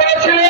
করেছিলেন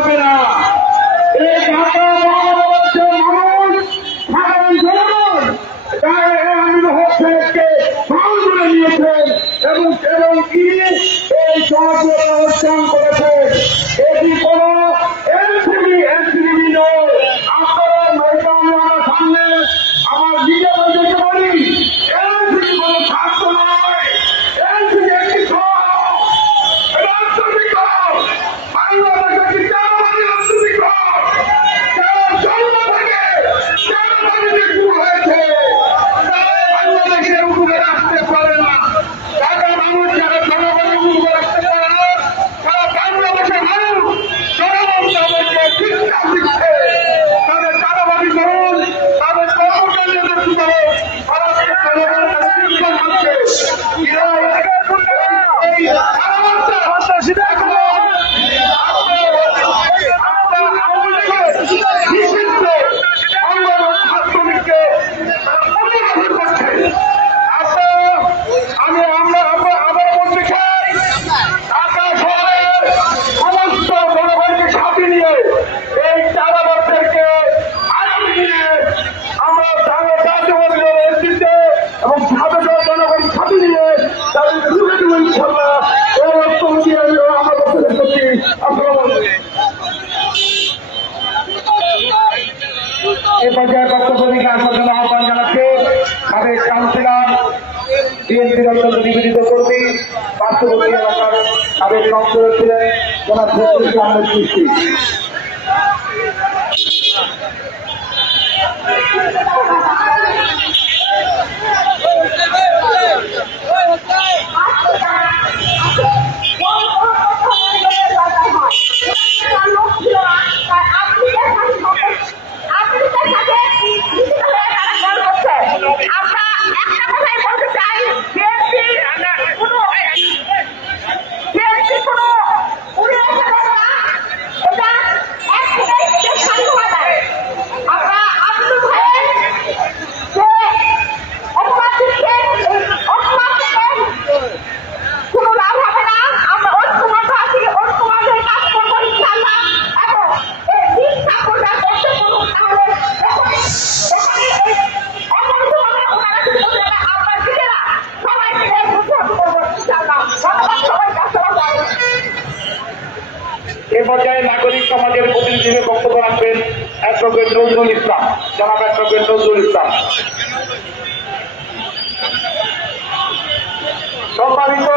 হবে না। Africa. এ পর্যায়ে বক্তব্য দিকে আসার জন্য আহ্বান জানাচ্ছে সাবেক কাউন্সিলর বিএনপির অত্যন্ত নিবেদিত কর্মী পার্শ্ববর্তী এলাকার সাবেক সংসদ ছিলেন সৃষ্টি। পর্যায়ে নাগরিক সমাজের প্রতিনিধিদের বক্তব্য রাখবেন অ্যাডভোকেট নজরুল ইসলাম জনাব অ্যাডভোকেট নজরুল ইসলাম। সম্মানিত